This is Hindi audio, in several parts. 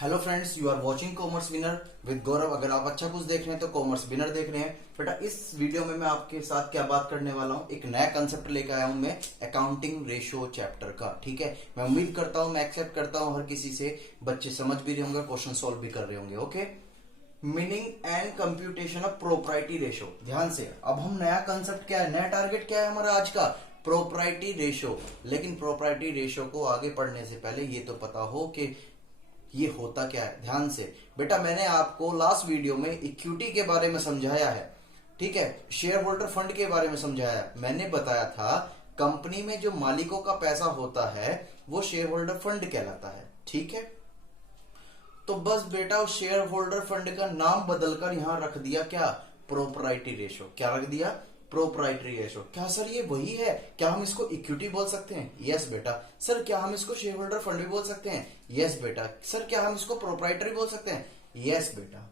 Hello friends, you are watching Commerce Winner with Gaurav. अगर आप अच्छा कुछ देख रहे हैं तो कॉमर्स विनर देख रहे हैं। बेटा, इस वीडियो में मैं आपके साथ क्या बात करने वाला हूं, एक नया कंसेप्ट लेकर आया हूं मैं अकाउंटिंग रेशियो चैप्टर का। ठीक है, मैं उम्मीद करता हूं, मैं एक्सेप्ट करता हूं हर किसी से बच्चे समझ भी रहे होंगे, क्वेश्चन सॉल्व भी कर रहे होंगे। Okay, meaning and computation of propriety ratio. ध्यान से, अब हम नया कंसेप्ट क्या है, नया टारगेट क्या है हमारा आज का, प्रोप्राइटी रेशियो। लेकिन प्रोप्राइटी रेशियो को आगे पढ़ने से पहले ये तो पता हो कि ये होता क्या है। ध्यान से बेटा, मैंने आपको लास्ट वीडियो में इक्विटी के बारे में समझाया है, ठीक है, शेयर होल्डर फंड के बारे में समझाया। मैंने बताया था कंपनी में जो मालिकों का पैसा होता है वो शेयर होल्डर फंड कहलाता है। ठीक है, तो बस बेटा उस शेयर होल्डर फंड का नाम बदलकर यहां रख दिया क्या, प्रोप्राइटी रेशियो। क्या रख दिया, प्रोप्राइटरी रेशियो। क्या सर ये वही है, क्या हम इसको इक्विटी बोल सकते हैं? यस बेटा। सर क्या हम इसको शेयर होल्डर फंड भी बोल सकते हैं? यस बेटा। सर क्या हम इसको प्रोप्राइटरी बोल सकते हैं? यस बेटा।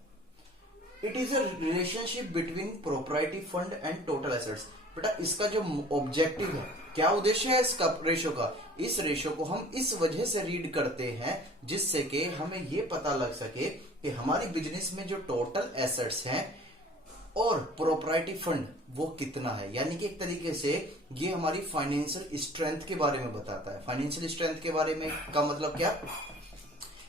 It is a relationship between proprietary fund and total assets. बेटा, इसका जो ऑब्जेक्टिव है, क्या उद्देश्य है इसका रेशियो का, इस रेशियो को हम इस वजह से रीड करते हैं जिससे कि हमें यह पता लग सके कि हमारी बिजनेस में जो टोटल एसेट्स हैं और प्रोप्राइटी फंड वो कितना है। यानी कि एक तरीके से ये हमारी फाइनेंशियल स्ट्रेंथ के बारे में बताता है। फाइनेंशियल स्ट्रेंथ के बारे में का मतलब क्या,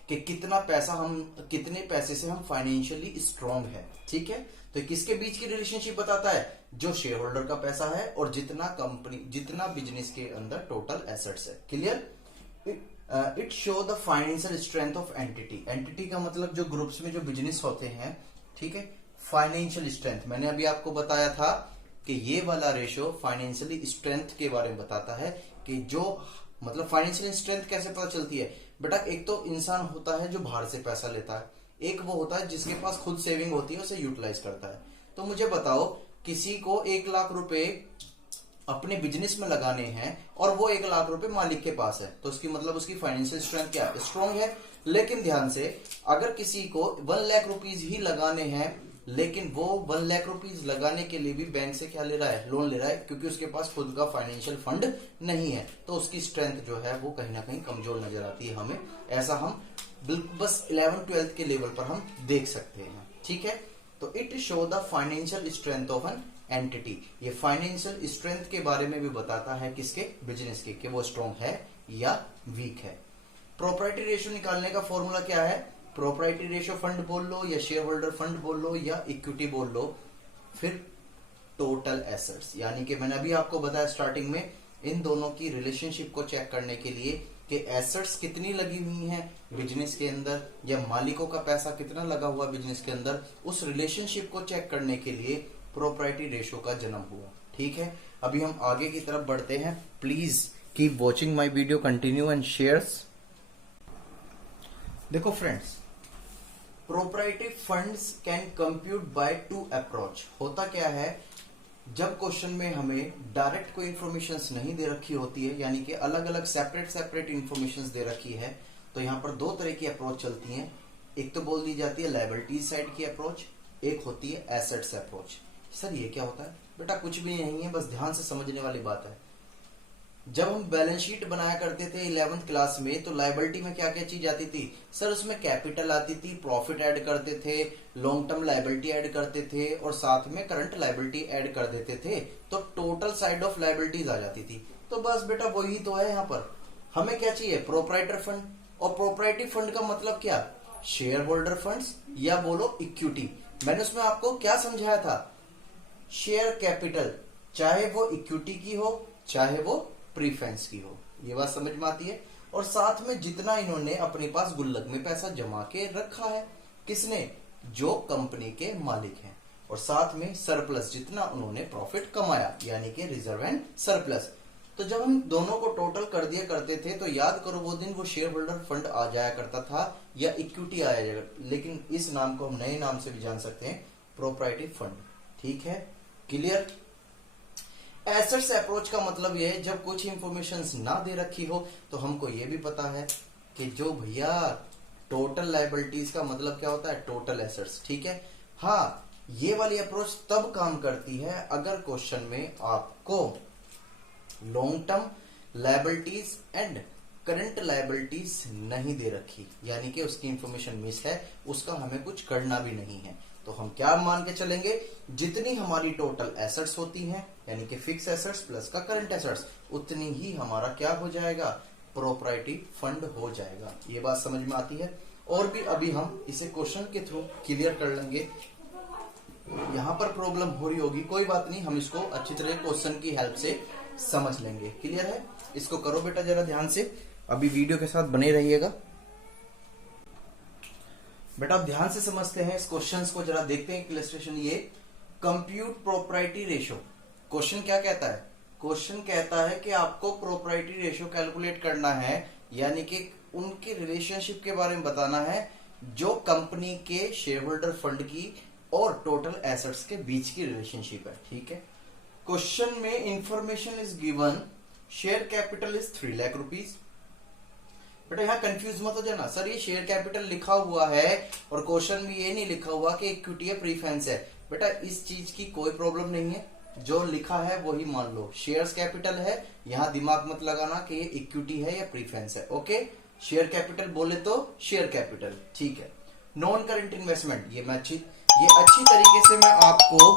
कि कितना पैसा हम, कितने पैसे से हम फाइनेंशियली स्ट्रांग है। ठीक है, तो किसके बीच की रिलेशनशिप बताता है, जो शेयर होल्डर का पैसा है और जितना कंपनी, जितना बिजनेस के अंदर टोटल एसेट्स है। Clear. It show the financial strength of entity. Entity का मतलब जो ग्रुप्स में जो बिजनेस होते हैं, ठीक है, फाइनेंशियल स्ट्रेंथ। मैंने अभी आपको बताया था कि ये वाला रेशियो फाइनेंशियली स्ट्रेंथ के बारे में बताता है कि जो मतलब फाइनेंशियल स्ट्रेंथ कैसे पता चलती है। बेटा, एक तो इंसान होता है जो बाहर से पैसा लेता है, एक वो होता है जिसके पास खुद सेविंग होती है, उसे यूटिलाइज करता है। तो मुझे बताओ, किसी को 1 लाख रुपए अपने बिजनेस में लगाने हैं और वो 1 लाख रुपए मालिक के पास है, तो उसकी मतलब उसकी फाइनेंशियल स्ट्रेंथ क्या है, स्ट्रांग है। लेकिन ध्यान से, अगर किसी को 1 लाख रुपीज ही लगाने हैं, लेकिन वो 1 लाख रुपीज लगाने के लिए भी बैंक से क्या ले रहा है, लोन ले रहा है, क्योंकि उसके पास खुद का फाइनेंशियल फंड नहीं है, तो उसकी स्ट्रेंथ जो है वो कहीं ना कहीं कमजोर नजर आती है हमें। ऐसा हम बस 11th-12th के लेवल पर हम देख सकते हैं। ठीक है, तो it show the financial strength of an entity. ये फाइनेंशियल स्ट्रेंथ के बारे में भी बताता है किसके, बिजनेस के, कि वो स्ट्रॉन्ग है या वीक है। प्रोप्राइटरी रेशियो निकालने का फॉर्मूला क्या है, प्रोप्राइटरी रेशियो फंड बोल लो या शेयर होल्डर फंड बोल लो या इक्विटी बोल लो, फिर टोटल एसेट्स। यानी कि मैंने अभी आपको बताया स्टार्टिंग में, इन दोनों की रिलेशनशिप को चेक करने के लिए कि एसेट्स कितनी लगी हुई हैं बिजनेस के अंदर या मालिकों का पैसा कितना लगा हुआ बिजनेस के अंदर, उस रिलेशनशिप को चेक करने के लिए प्रोप्राइटरी रेशियो का जन्म हुआ। ठीक है, अभी हम आगे की तरफ बढ़ते हैं। Please keep watching my video, continue and shares. देखो friends, proprietary funds can compute by 2 approach. होता क्या है, जब क्वेश्चन में हमें डायरेक्ट कोई इंफॉर्मेशन नहीं दे रखी होती है, यानी कि अलग अलग सेपरेट इंफॉर्मेशन दे रखी है, तो यहाँ पर 2 तरह की अप्रोच चलती हैं। एक तो बोल दी जाती है लायबिलिटीज साइड की अप्रोच, एक होती है एसेट्स अप्रोच। सर ये क्या होता है? बेटा कुछ भी नहीं है, बस ध्यान से समझने वाली बात है। जब हम बैलेंस शीट बनाया करते थे 11th क्लास में, तो लायबिलिटी में क्या क्या चीज आती थी सर, उसमें कैपिटल आती थी, प्रॉफिट ऐड करते थे, लॉन्ग टर्म लायबिलिटी ऐड करते थे और साथ में करंट लायबिलिटी ऐड कर देते थे, तो टोटल साइड ऑफ लायबिलिटीज आ जाती थी। तो बस बेटा वही तो है यहाँ पर। हमें क्या चाहिए, प्रोप्राइटर फंड। और प्रोप्राइटरी फंड का मतलब क्या, शेयर होल्डर फंड्स या बोलो इक्विटी। मैंने उसमें आपको क्या समझाया था, शेयर कैपिटल, चाहे वो इक्विटी की हो चाहे वो प्रीफेंस की हो, ये बात समझ में आती है। और साथ में जितना इन्होंने अपने पास गुल्लक में पैसा जमा के रखा है, किसने, जो कंपनी के मालिक हैं, और साथ में सरप्लस, जितना उन्होंने प्रॉफिट कमाया, यानी कि रिजर्व एंड सरप्लस। तो जब हम दोनों को टोटल कर दिया करते थे, तो याद करो वो दिन वो शेयर होल्डर फंड आ जाया करता था या इक्विटी आया जाएगा, लेकिन इस नाम को हम नए नाम से भी जान सकते हैं, प्रोप्राइटरी फंड। ठीक है, क्लियर। एसेट्स अप्रोच का मतलब यह है, जब कुछ इंफॉर्मेशन ना दे रखी हो तो हमको यह भी पता है कि जो भैया टोटल लायबिलिटीज का मतलब क्या होता है, टोटल एसेट्स। ठीक है, हाँ ये वाली अप्रोच तब काम करती है अगर क्वेश्चन में आपको long term liabilities and current liabilities नहीं दे रखी, यानी कि उसकी इंफॉर्मेशन मिस है, उसका हमें कुछ करना भी नहीं है। तो हम क्या मान के चलेंगे, जितनी हमारी टोटल एसेट्स होती हैं, यानी कि फिक्स एसेट्स प्लस का करंट एसेट्स, उतनी ही हमारा क्या हो जाएगा, प्रोप्राइटी फंड हो जाएगा। ये बात समझ में आती है। और भी अभी हम इसे क्वेश्चन के थ्रू क्लियर कर लेंगे। यहां पर प्रॉब्लम हो रही होगी, कोई बात नहीं, हम इसको अच्छी तरह क्वेश्चन की हेल्प से समझ लेंगे। क्लियर है? इसको करो बेटा जरा ध्यान से, अभी वीडियो के साथ बने रहिएगा। बेटा आप ध्यान से समझते हैं इस क्वेश्चन को, जरा देखते हैं इलस्ट्रेशन। ये कंप्यूट प्रोप्राइटी रेशो, क्वेश्चन क्या कहता है? क्वेश्चन कहता है कि आपको प्रोप्राइटी रेशो कैलकुलेट करना है, यानी कि उनकी रिलेशनशिप के बारे में बताना है जो कंपनी के शेयर होल्डर फंड की और टोटल एसेट्स के बीच की रिलेशनशिप है। ठीक है, क्वेश्चन में information is given, share capital is 3 lakh rupees. बेटा यहाँ कंफ्यूज मत हो जाना, सर ये शेयर कैपिटल लिखा हुआ है और क्वेश्चन में ये नहीं लिखा हुआ कि इक्विटी है प्रीफेंस है। बेटा इस चीज की कोई प्रॉब्लम नहीं है, जो लिखा है वही मान लो। शेयर्स कैपिटल है, यहाँ दिमाग मत लगाना कि ये इक्विटी है या प्रीफेंस है। ओके, शेयर कैपिटल बोले तो शेयर कैपिटल, ठीक है। नॉन करंट इन्वेस्टमेंट, ये अच्छी तरीके से मैं आपको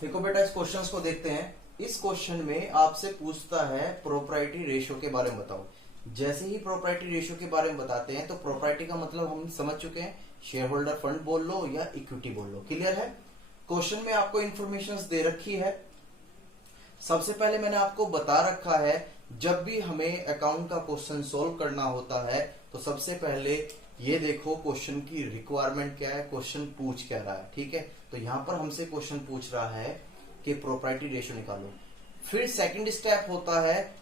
देखो बेटा इस क्वेश्चन को देखते हैं। इस क्वेश्चन में आपसे पूछता है प्रोप्राइटी रेशो के बारे में बताओ। जैसे ही प्रोप्राइटी रेशो के बारे में बताते हैं तो प्रोप्राइटी का मतलब हम समझ चुके हैं, शेयर होल्डर फंड बोल लो या इक्विटी बोल लो। क्लियर है? क्वेश्चन में आपको इंफॉर्मेशन दे रखी है। सबसे पहले मैंने आपको बता रखा है, जब भी हमें अकाउंट का क्वेश्चन सोल्व करना होता है तो सबसे पहले ये देखो क्वेश्चन की रिक्वायरमेंट क्या है, क्वेश्चन पूछ क्या रहा है। ठीक है, तो यहां पर हमसे क्वेश्चन पूछ रहा है कि प्रोप्राइटी रेशो निकालो। फिर सेकंड स्टेप होता है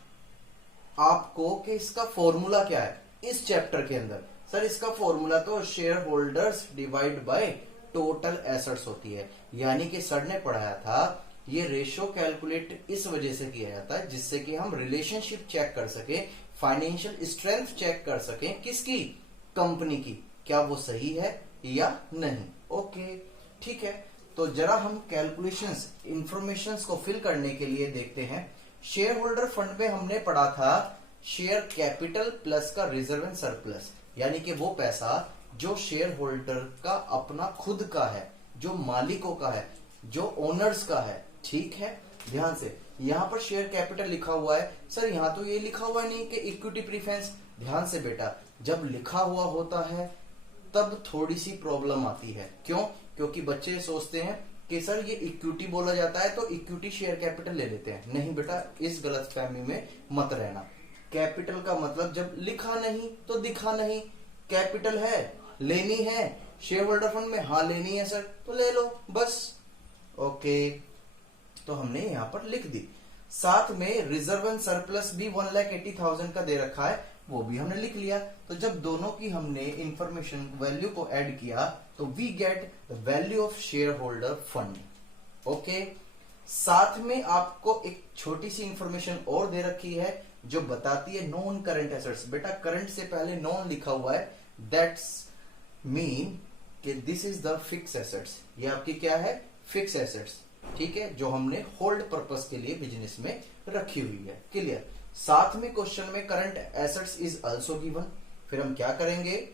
आपको कि इसका फॉर्मूला क्या है इस चैप्टर के अंदर। सर इसका फॉर्मूला तो share holders divide by total assets होती है, यानी कि सर ने पढ़ाया था ये रेशो कैलकुलेट इस वजह से किया जाता है जिससे कि हम रिलेशनशिप चेक कर सके, फाइनेंशियल स्ट्रेंथ चेक कर सके, किसकी, कंपनी की, क्या वो सही है या नहीं। ओके ठीक है, तो जरा हम कैलकुलेशंस इंफॉर्मेशंस को फिल करने के लिए देखते हैं। शेयर होल्डर फंड में हमने पढ़ा था शेयर कैपिटल प्लस का रिजर्व एंड सरप्लस, यानी कि वो पैसा जो शेयर होल्डर का अपना खुद का है, जो मालिकों का है, जो ओनर्स का है। ठीक है, ध्यान से यहां पर शेयर कैपिटल लिखा हुआ है। सर यहां तो ये लिखा हुआ नहीं कि इक्विटी प्रीफेंस। ध्यान से बेटा, जब लिखा हुआ होता है तब थोड़ी सी प्रॉब्लम आती है। क्यों? क्योंकि बच्चे सोचते हैं कि सर ये इक्विटी बोला जाता है तो इक्विटी शेयर कैपिटल ले लेते हैं। नहीं बेटा, इस गलतफहमी में मत रहना। कैपिटल का मतलब जब लिखा नहीं तो दिखा नहीं। कैपिटल है, लेनी है शेयर होल्डर फंड में, हाँ लेनी है सर तो ले लो बस। ओके, तो हमने यहां पर लिख दी। साथ में रिजर्व एंड सरप्लस भी 1,80,000 का दे रखा है, वो भी हमने लिख लिया। तो जब दोनों की हमने इंफॉर्मेशन वैल्यू को ऐड किया तो we get the value of shareholder fund. Okay, साथ में आपको एक छोटी सी इंफॉर्मेशन और दे रखी है जो बताती है नॉन करंट एसेट्स। बेटा करंट से पहले नॉन लिखा हुआ है, दैट्स मीन कि this is the fix assets. ये आपकी क्या है, फिक्स एसेट्स। ठीक है, जो हमने होल्ड पर्पस के लिए बिजनेस में रखी हुई है। क्लियर? साथ में क्वेश्चन में current assets is also given. फिर हम क्या करेंगे,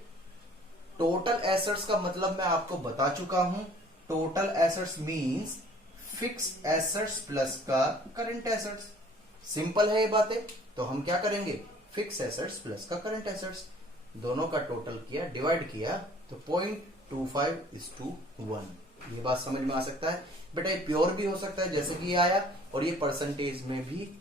टोटल एसेट्स का मतलब मैं आपको बता चुका हूं। Total assets means fix assets plus का करंट एसेट्स। सिंपल है ये बातें। तो हम क्या करेंगे, फिक्स एसेट्स प्लस का करंट एसेट्स, दोनों का टोटल किया, डिवाइड किया तो 0.25:1। ये बात समझ में आ सकता है बेटा। ये प्योर भी हो सकता है जैसे कि ये आया, और ये परसेंटेज में भी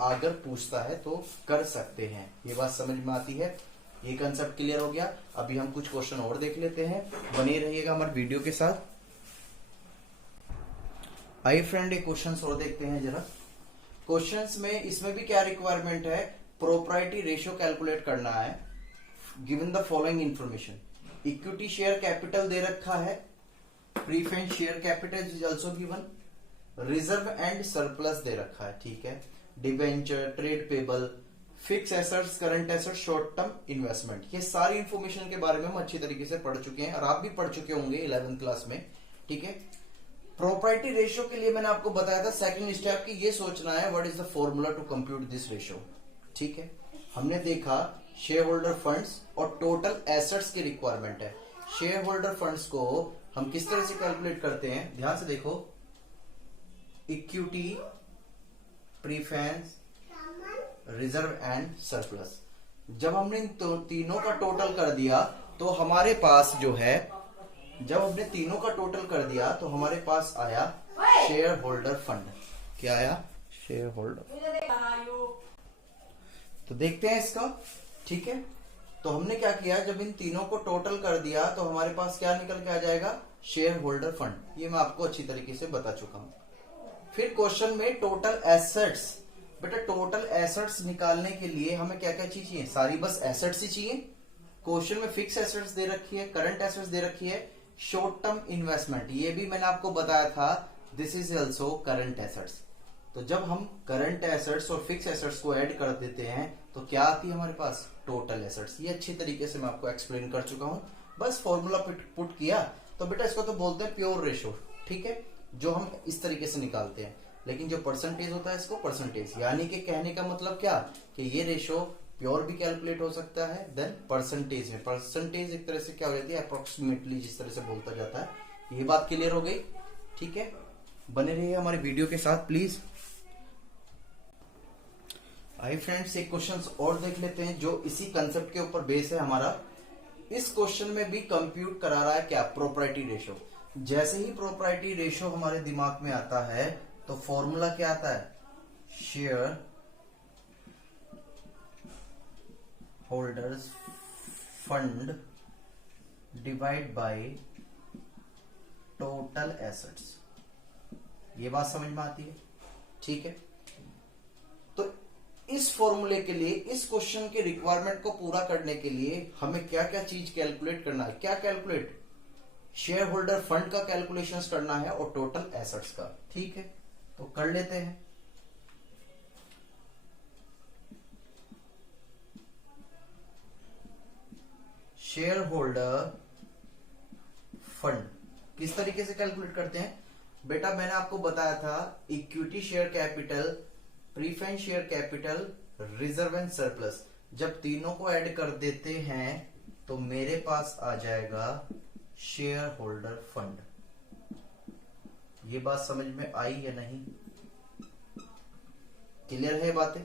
अगर पूछता है तो कर सकते हैं। ये बात समझ में आती है, ये कंसेप्ट क्लियर हो गया। अभी हम कुछ क्वेश्चन और देख लेते हैं, बने रहिएगा हमारे वीडियो के साथ। आइए फ्रेंड, ये क्वेश्चंस और देखते हैं जरा। क्वेश्चंस में इसमें भी क्या रिक्वायरमेंट है प्रोप्राइटी रेशियो कैलकुलेट करना है given the following information. Equity share capital दे रखा है, preference share capital is also given, reserve and surplus दे रखा है, ठीक है, debenture, trade payable, fix assets, current assets, short term investment, ये सारी इंफॉर्मेशन के बारे में हम अच्छी तरीके से पढ़ चुके हैं और आप भी पढ़ चुके होंगे 11th क्लास में, ठीक है। प्रोपर्टी रेशियो के लिए मैंने आपको बताया था सेकंड स्टेप की ये सोचना है what is the formula to compute this ratio, ठीक है। हमने देखा शेयर होल्डर फंड्स और टोटल एसेट्स की रिक्वायरमेंट है। शेयर होल्डर फंड्स को हम किस तरह से कैलकुलेट करते हैं, ध्यान से देखो, equity, preference, reserve and surplus. जब हमने इन तीनों का टोटल कर दिया तो हमारे पास जो है, जब हमने तीनों का टोटल कर दिया तो हमारे पास आया शेयर होल्डर फंड। क्या आया? Share holder. तो देखते हैं इसका, ठीक है। तो हमने क्या किया, जब इन तीनों को टोटल कर दिया तो हमारे पास क्या निकल के आ जाएगा? Share holder fund. ये मैं आपको अच्छी तरीके से बता चुका हूं। फिर क्वेश्चन में टोटल एसेट्स, बेटा टोटल एसेट्स निकालने के लिए हमें क्या क्या चीज चाहिए? सारी बस एसेट्स ही चाहिए। क्वेश्चन में फिक्स एसेट्स दे रखी है, करंट एसेट्स दे रखी है, शॉर्ट टर्म इन्वेस्टमेंट, ये भी मैंने आपको बताया था, this is also current assets. तो जब हम करंट एसेट्स और फिक्स एसेट्स को ऐड कर देते हैं तो क्या आती है हमारे पास? Total assets. ये अच्छी तरीके से मैं आपको एक्सप्लेन कर चुका हूं, बस फॉर्मूला पुट किया। तो बेटा इसको तो बोलते हैं प्योर रेशो, ठीक है, जो हम इस तरीके से निकालते हैं। लेकिन जो परसेंटेज होता है इसको परसेंटेज, यानी कि कहने का मतलब क्या कि ये रेशो प्योर भी कैलकुलेट हो सकता है, देन परसेंटेज में, परसेंटेज एक तरह से क्या हो जाती है? अप्रोक्सीमेटली, जिस तरह से बोलता जाता है। ये बात क्लियर हो गई, ठीक है। बने रहिए हमारे वीडियो के साथ प्लीज। आइए फ्रेंड्स, एक क्वेश्चन और देख लेते हैं जो इसी कंसेप्ट के ऊपर बेस है हमारा। इस क्वेश्चन में भी कंप्यूट करा रहा है क्या? Property ratio. जैसे ही प्रोपर्टी रेशो हमारे दिमाग में आता है तो फॉर्मूला क्या आता है? Share holders fund divide by total assets. ये बात समझ में आती है, ठीक है। तो इस फॉर्मूले के लिए, इस क्वेश्चन के रिक्वायरमेंट को पूरा करने के लिए हमें क्या क्या चीज कैलकुलेट करना है? क्या कैलकुलेट? शेयर होल्डर फंड का कैलकुलेशंस करना है और टोटल एसेट्स का, ठीक है। तो कर लेते हैं। शेयर होल्डर फंड किस तरीके से कैलकुलेट करते हैं? बेटा मैंने आपको बताया था equity share capital, preference share capital, reserve and surplus. जब तीनों को ऐड कर देते हैं तो मेरे पास आ जाएगा शेयर होल्डर फंड। ये बात समझ में आई या नहीं? क्लियर है बातें?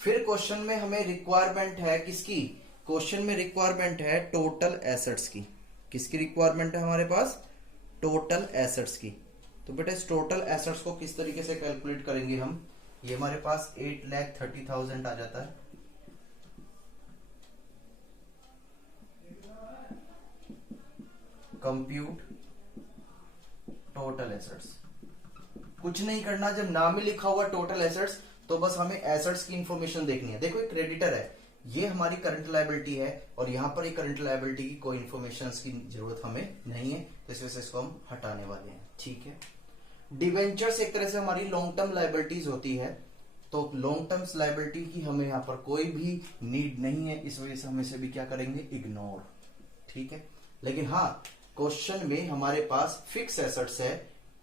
फिर क्वेश्चन में हमें रिक्वायरमेंट है किसकी? क्वेश्चन में रिक्वायरमेंट है टोटल एसेट्स की। किसकी रिक्वायरमेंट है हमारे पास? टोटल एसेट्स की। तो बेटा इस टोटल एसेट्स को किस तरीके से कैलकुलेट करेंगे हम? ये हमारे पास 8,30,000 आ जाता है। Compute total assets. कुछ नहीं करना, जब नाम ही लिखा हुआ टोटल एसेट्स तो बस हमें एसेट्स की इंफॉर्मेशन देखनी है। देखो एक क्रेडिटर है, ये हमारी करंट लायबिलिटी है और यहां पर एक करंट लायबिलिटी की कोई इंफॉर्मेशन की जरूरत हमें नहीं है, तो इस वजह से इसको हम हटाने वाले हैं, ठीक है। डिवेंचर्स एक तरह से हमारी लॉन्ग टर्म लायबिलिटीज होती है, तो लॉन्ग टर्म लायबिलिटी की हमें यहाँ पर कोई भी नीड नहीं है, इस वजह से हम इसे भी क्या करेंगे? इग्नोर, ठीक है। लेकिन हाँ, क्वेश्चन में हमारे पास फिक्स एसेट्स है,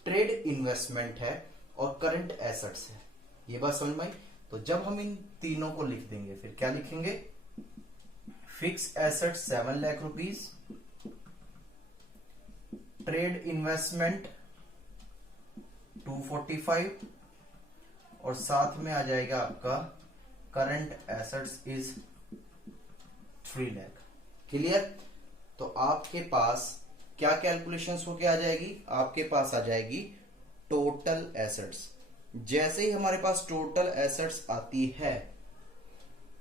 ट्रेड इन्वेस्टमेंट है और करंट एसेट्स है। ये बात समझ में आई? तो जब हम इन तीनों को लिख देंगे, फिर क्या लिखेंगे? Fix assets 7 lakh rupees, trade investment 245 और साथ में आ जाएगा आपका current assets is 3 lakh. Clear? तो आपके पास क्या कैलकुलेशंस होके आ जाएगी? आपके पास आ जाएगी टोटल एसेट्स। जैसे ही हमारे पास टोटल एसेट्स आती है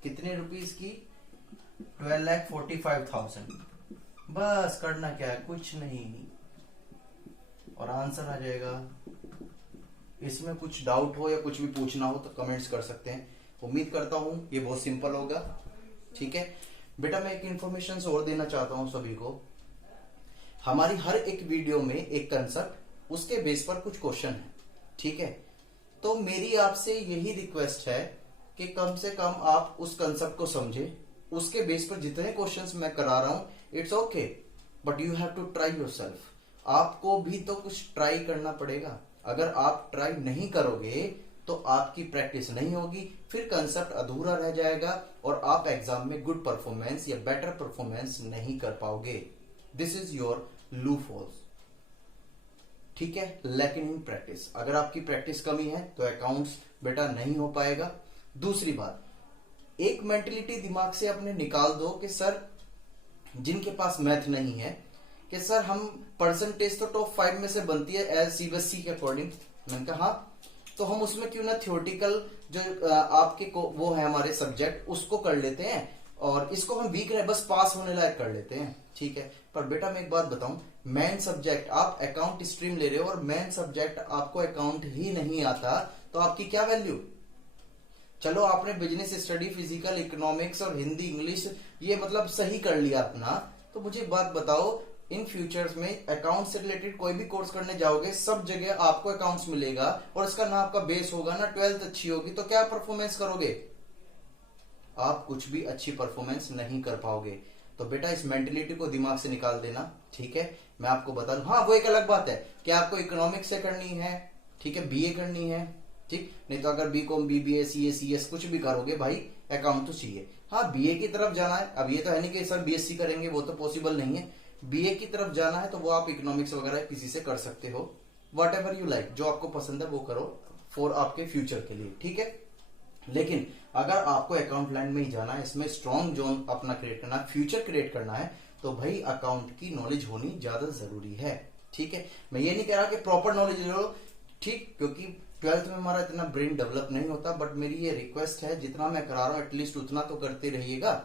कितने रुपीस की? 12,45,000। बस करना क्या है? कुछ नहीं, और आंसर आ जाएगा। इसमें कुछ डाउट हो या कुछ भी पूछना हो तो कमेंट्स कर सकते हैं। उम्मीद करता हूं ये बहुत सिंपल होगा। ठीक है बेटा, मैं एक इंफॉर्मेशन और देना चाहता हूं सभी को। हमारी हर एक वीडियो में एक कंसेप्ट, उसके बेस पर कुछ क्वेश्चन है। ठीक है, तो मेरी आपसे यही रिक्वेस्ट है कि कम से कम आप उस कंसेप्ट को समझे। उसके बेस पर जितने क्वेश्चंस मैं करा रहा हूं, it's okay, but you have to try yourself. आपको भी तो कुछ ट्राई करना पड़ेगा। अगर आप ट्राई नहीं करोगे तो आपकी प्रैक्टिस नहीं होगी, फिर कंसेप्ट अधूरा रह जाएगा और आप एग्जाम में गुड परफॉर्मेंस या बेटर परफॉर्मेंस नहीं कर पाओगे। दिस इज योर लू फॉल्स। ठीक है, लेकिन इन प्रैक्टिस, अगर आपकी प्रैक्टिस कमी है तो अकाउंट्स बेटा नहीं हो पाएगा। दूसरी बात, एक मेंटेलिटी दिमाग से अपने निकाल दो कि सर जिनके पास मैथ नहीं है कि सर हम परसेंटेज तो टॉप 5 में से बनती है एज सीबीएसई के अकॉर्डिंग। मैंने कहा हाँ, तो हम उसमें क्यों ना थियोरेटिकल जो आपके को वो है हमारे सब्जेक्ट, उसको कर लेते हैं और इसको हम वीक रहे बस पास होने लायक कर लेते हैं। ठीक है, पर बेटा मैं एक बात बताऊं, मेन सब्जेक्ट आप अकाउंट स्ट्रीम ले रहे हो और मेन सब्जेक्ट आपको अकाउंट ही नहीं आता, तो आपकी क्या वैल्यू। चलो आपने बिजनेस स्टडी, फिजिकल, इकोनॉमिक्स और हिंदी इंग्लिश ये मतलब सही कर लिया अपना, तो मुझे एक बात बताओ, इन फ्यूचर्स में अकाउंट से रिलेटेड कोई भी कोर्स करने जाओगे, सब जगह आपको अकाउंट्स मिलेगा और इसका ना आपका बेस होगा ना 12th अच्छी होगी, तो क्या परफॉर्मेंस करोगे। आप कुछ भी अच्छी परफॉर्मेंस नहीं कर पाओगे। तो बेटा इस मेंटेलिटी को दिमाग से निकाल देना। ठीक है, मैं आपको बता दूं, हाँ वो एक अलग बात है कि आपको इकोनॉमिक्स से करनी है, ठीक है, बीए करनी है, ठीक, नहीं तो अगर बीकॉम, बीबीए, सीए, सीएस कुछ भी करोगे भाई अकाउंट तो चाहिए। हाँ बीए की तरफ जाना है, अब ये तो है नहीं कि सर बीएससी करेंगे, वो तो पॉसिबल नहीं है। बीए की तरफ जाना है तो वो आप इकोनॉमिक्स वगैरह किसी से कर सकते हो, वट एवर यू लाइक, जो आपको पसंद है वो करो फॉर आपके फ्यूचर के लिए। ठीक है, लेकिन अगर आपको अकाउंट लाइन में ही जाना है, इसमें स्ट्रॉन्ग जोन अपना क्रिएट करना है, फ्यूचर क्रिएट करना है, तो भाई अकाउंट की नॉलेज होनी ज्यादा जरूरी है। ठीक है, मैं ये नहीं कह रहा कि प्रॉपर नॉलेज लो, ठीक, क्योंकि 12th में हमारा इतना ब्रेन डेवलप नहीं होता, बट मेरी ये रिक्वेस्ट है जितना मैं करा रहा हूं एटलीस्ट उतना तो करते रहिएगा।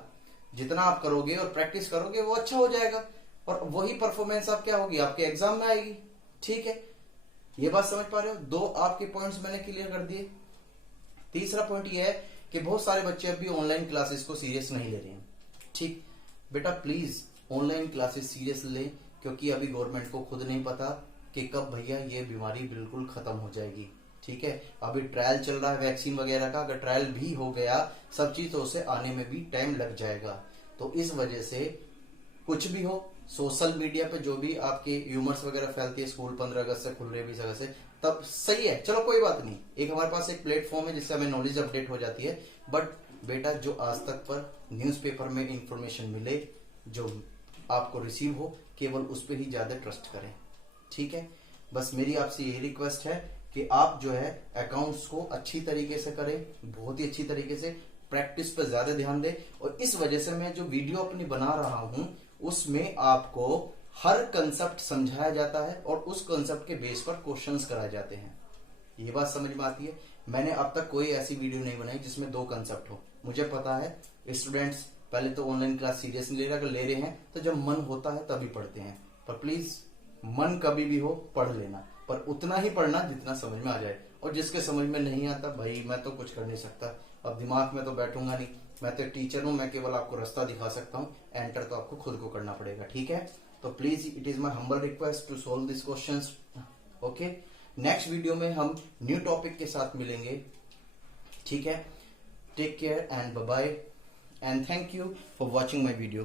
जितना आप करोगे और प्रैक्टिस करोगे वो अच्छा हो जाएगा और वही परफॉर्मेंस आप क्या होगी आपके एग्जाम में आएगी। ठीक है, ये बात समझ पा रहे हो। 2 आपके पॉइंट्स मैंने क्लियर कर दिए। तीसरा पॉइंट ये है कि बहुत सारे बच्चे अभी ऑनलाइन क्लासेस को सीरियस नहीं ले रहे हैं। ठीक बेटा, प्लीज ऑनलाइन क्लासेस सीरियस लें, क्योंकि अभी गवर्नमेंट को खुद नहीं पता कि कब भैया ये बीमारी बिल्कुल खत्म हो जाएगी। ठीक है, अभी ट्रायल चल रहा है वैक्सीन वगैरह का, अगर ट्रायल भी हो गया सब चीज तो उसे आने में भी टाइम लग जाएगा। तो इस वजह से कुछ भी हो, सोशल मीडिया पे जो भी आपके ह्यूमर्स वगैरह फैलती है, स्कूल 15 अगस्त से खुल रहे 20 अगस्त से, तब सही है, चलो कोई बात नहीं, एक हमारे पास एक प्लेटफॉर्म है जिससे हमें नॉलेज अपडेट हो जाती है। बट बेटा जो आज तक पर न्यूज़पेपर में इंफॉर्मेशन मिले, जो आपको रिसीव हो, केवल उस पर ही ज्यादा ट्रस्ट करें। ठीक है, बस मेरी आपसे यही रिक्वेस्ट है कि आप जो है अकाउंट्स को अच्छी तरीके से करें, बहुत ही अच्छी तरीके से, प्रैक्टिस पर ज्यादा ध्यान दें। और इस वजह से मैं जो वीडियो अपनी बना रहा हूं उसमें आपको हर कंसेप्ट समझाया जाता है और उस कंसेप्ट के बेस पर क्वेश्चंस कराए जाते हैं। ये बात समझ में आती है। मैंने अब तक कोई ऐसी वीडियो नहीं बनाई जिसमें 2 कंसेप्ट हो। मुझे पता है स्टूडेंट्स पहले तो ऑनलाइन क्लास सीरियस नहीं ले रहे, अगर ले रहे हैं तो जब मन होता है तभी पढ़ते हैं, पर प्लीज मन कभी भी हो पढ़ लेना, पर उतना ही पढ़ना जितना समझ में आ जाए। और जिसके समझ में नहीं आता भाई मैं तो कुछ कर नहीं सकता, अब दिमाग में तो बैठूंगा नहीं, मैं तो एक टीचर हूं, मैं केवल आपको रास्ता दिखा सकता हूं, एंटर तो आपको खुद को करना पड़ेगा। ठीक है, तो please it is my humble request to solve this questions. Okay, next video में हम न्यू टॉपिक के साथ मिलेंगे। ठीक है, take care and bye bye and thank you for watching my video.